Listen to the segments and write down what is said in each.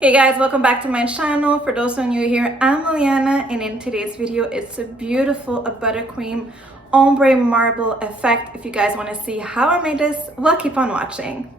Hey guys, welcome back to my channel. For those who are new here, I'm Liliana, and in today's video it's a beautiful buttercream ombre marble effect. If you guys want to see how I made this, well, keep on watching.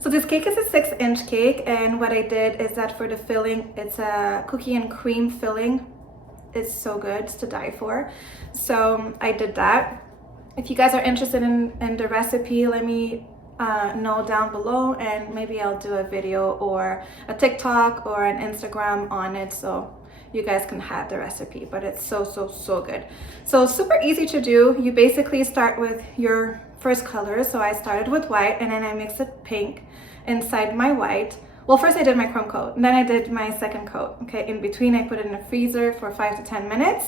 So this cake is a 6-inch cake, and what I did is that for the filling, it's a cookie and cream filling. It's so good, it's to die for. So I did that. If you guys are interested in the recipe, let me know down below, and maybe I'll do a video or a TikTok or an Instagram on it, so you guys can have the recipe. But it's so good. So super easy to do. You basically start with your first color. So I started with white, and then I mixed it pink inside my white. Well, first I did my chrome coat, and then I did my second coat. Okay, in between I put it in the freezer for 5 to 10 minutes,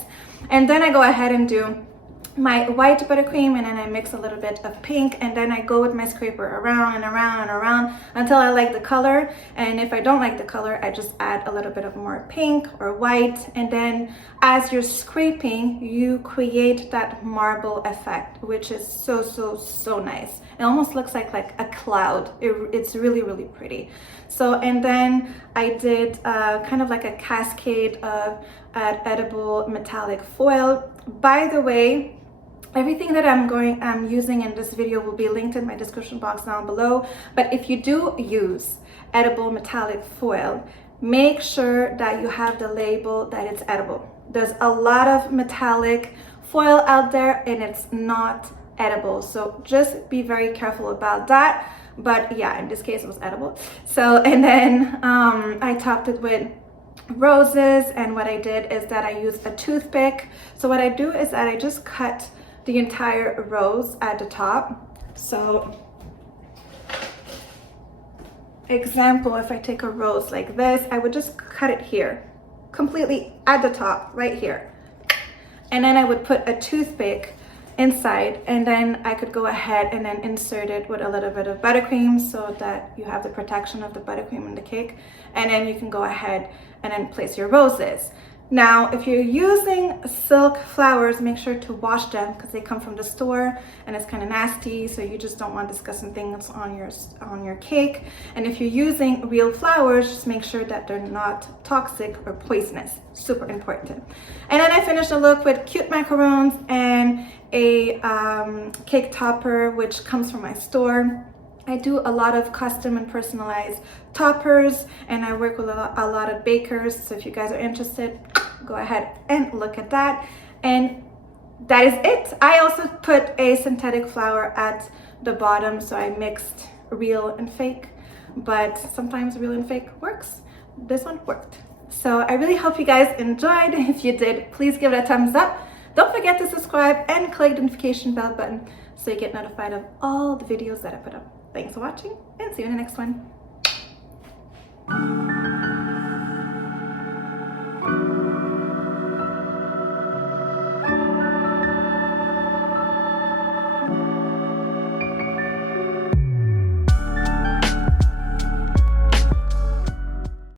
and then I go ahead and do my white buttercream, and then I mix a little bit of pink, and then I go with my scraper around and around and around until I like the color. And if I don't like the color, I just add a little bit of more pink or white, and then as you're scraping, you create that marble effect, which is so nice. It almost looks like a cloud. It's really pretty. So, and then I did kind of like a cascade of edible metallic foil. By the way, everything that I'm using in this video will be linked in my description box down below. But if you do use edible metallic foil, make sure that you have the label that it's edible. There's a lot of metallic foil out there and it's not edible, so just be very careful about that. But yeah, in this case it was edible. So, and then I topped it with roses, and what I did is that I used a toothpick. So what I do is that I just cut the entire rose at the top. So example, if I take a rose like this, I would just cut it here completely at the top right here, and then I would put a toothpick inside, and then I could go ahead and then insert it with a little bit of buttercream so that you have the protection of the buttercream in the cake, and then you can go ahead and then place your roses. Now, if you're using silk flowers, make sure to wash them because they come from the store and it's kind of nasty, so you just don't want disgusting things on your cake. And if you're using real flowers, just make sure that they're not toxic or poisonous. Super important. And then I finished the look with cute macarons and a cake topper, which comes from my store. I do a lot of custom and personalized toppers, and I work with a lot of bakers, so if you guys are interested, go ahead and look at that. And that is it. I also put a synthetic flower at the bottom, so I mixed real and fake, but sometimes real and fake works. This one worked. So I really hope you guys enjoyed. If you did, please give it a thumbs up. Don't forget to subscribe and click the notification bell button so you get notified of all the videos that I put up. Thanks for watching, and see you in the next one.